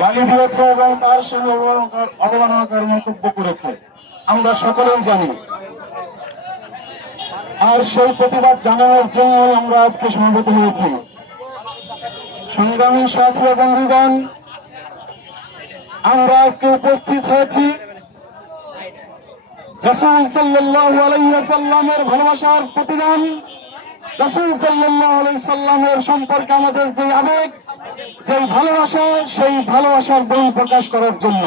গালি দিয়েছে এবং তার অবমাননাকর- মন্তব্য করেছে। আমরা সকলেই জানি। আর সেই প্রতিবাদ জানানোর জন্য আমরা আজকে সমবেত হয়েছি। সংগ্রামী সাথী বন্ধুগণ, আমরা আজকে উপস্থিত হয়েছি রসুল ভালোবাসার প্রতিদান। রসুল সাল্লামের সম্পর্কে আমাদের যে আবেগ সেই ভালোবাসা, সেই ভালোবাসার বই প্রকাশ করার জন্য।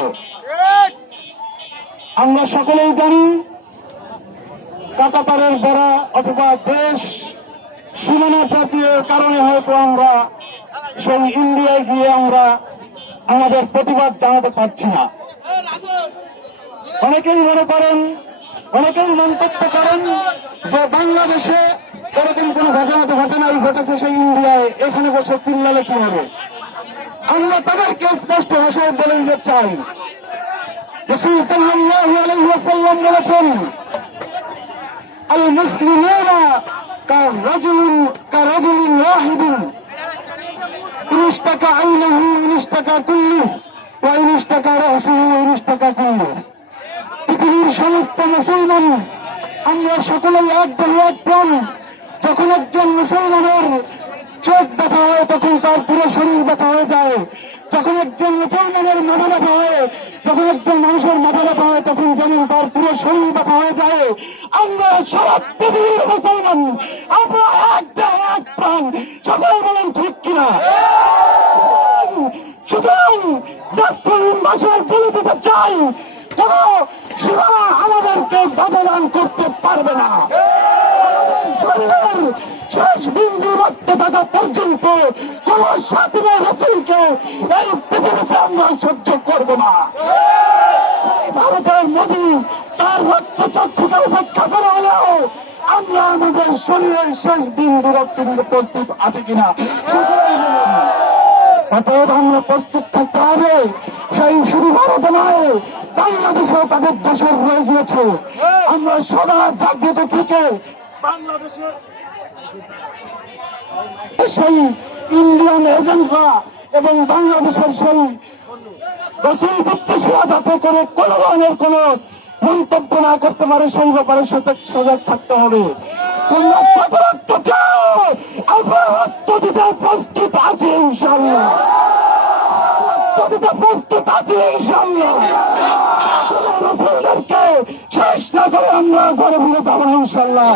আমরা সকলেই জানি, কাটাতারের বেড়া অথবা দেশ সীমানা জাতীয় কারণে হয়তো আমরা সেই ইন্ডিয়ায় গিয়ে আমরা আমাদের প্রতিবাদ জানাতে পারছি না। অনেকেই মনে করেন, অনেকেই মন্তব্য করেন যে বাংলাদেশে এরকম কোন ঘটনা তো ঘটনাই ঘটেছে সেই ইন্ডিয়ায়। এখানে বসে চিল্লালে কি হবে? আমরা তাদেরকে স্পষ্ট ভাষায় বলে দিতে চাই। রসুল সাল্লাল্লাহু বলেছেন আল পৃথিবীর সমস্ত মুসলমান, আমরা সকলেই এক দেহে এক প্রাণ। যখন একজন মুসলমানের চোখ ব্যথা হয়, তখন তার পুরো শরীর ব্যথা হয়ে যায়। যখন একজন মুসলমানের মাথা ব্যথা হয়, যখন একজন মানুষের মাথা ব্যথা হয়, তখন যেমন তার পুরো শরীর ব্যথা হয়ে যায়। আমরা সারা পৃথিবীর মুসলমান, আমরা এক দেহে এক প্রাণ। সকলে বলেন, ঠিক কিনা? সুতরাং ডাক্তারহীন ভাষায় বলে দিতে চাই কোন আমাদেরকে ব্যবধান করতে পারবে না। শেষ বিন্দু রক্ত থাকা পর্যন্ত কোন সাথীরা রসুলকে এই পৃথিবীতে আমরা সহ্য করব না। ভারতের মোদী তার রক্ত চক্ষুকে উপেক্ষা করে হলেও আমরা আমাদের শরীরের শেষ বিন্দু রক্ত দিতে প্রস্তুত আছে কিনা? অতএব আমরা প্রস্তুত থাকতে হবে। সেই শুধু ভারতে নয়, বাংলাদেশেও তাদের দোষর রয়ে গিয়েছে। আমরা সদা জাগ্রত থেকে বাংলাদেশের ইন্ডিয়ান এজেন্টরা এবং বাংলাদেশের সেই রসুল বিদ্বেষীরা যাতে করে কোন ধরনের কোন মন্তব্য না করতে পারে, সেই ব্যাপারে সজাগ সজাগ থাকতে হবে। প্রস্তুত আছি ইনশাল্লাহ প্রস্তুত আছি ইনশাল্লাহ করে আমরা ঘরে ফিরে যাব ইনশাল্লাহ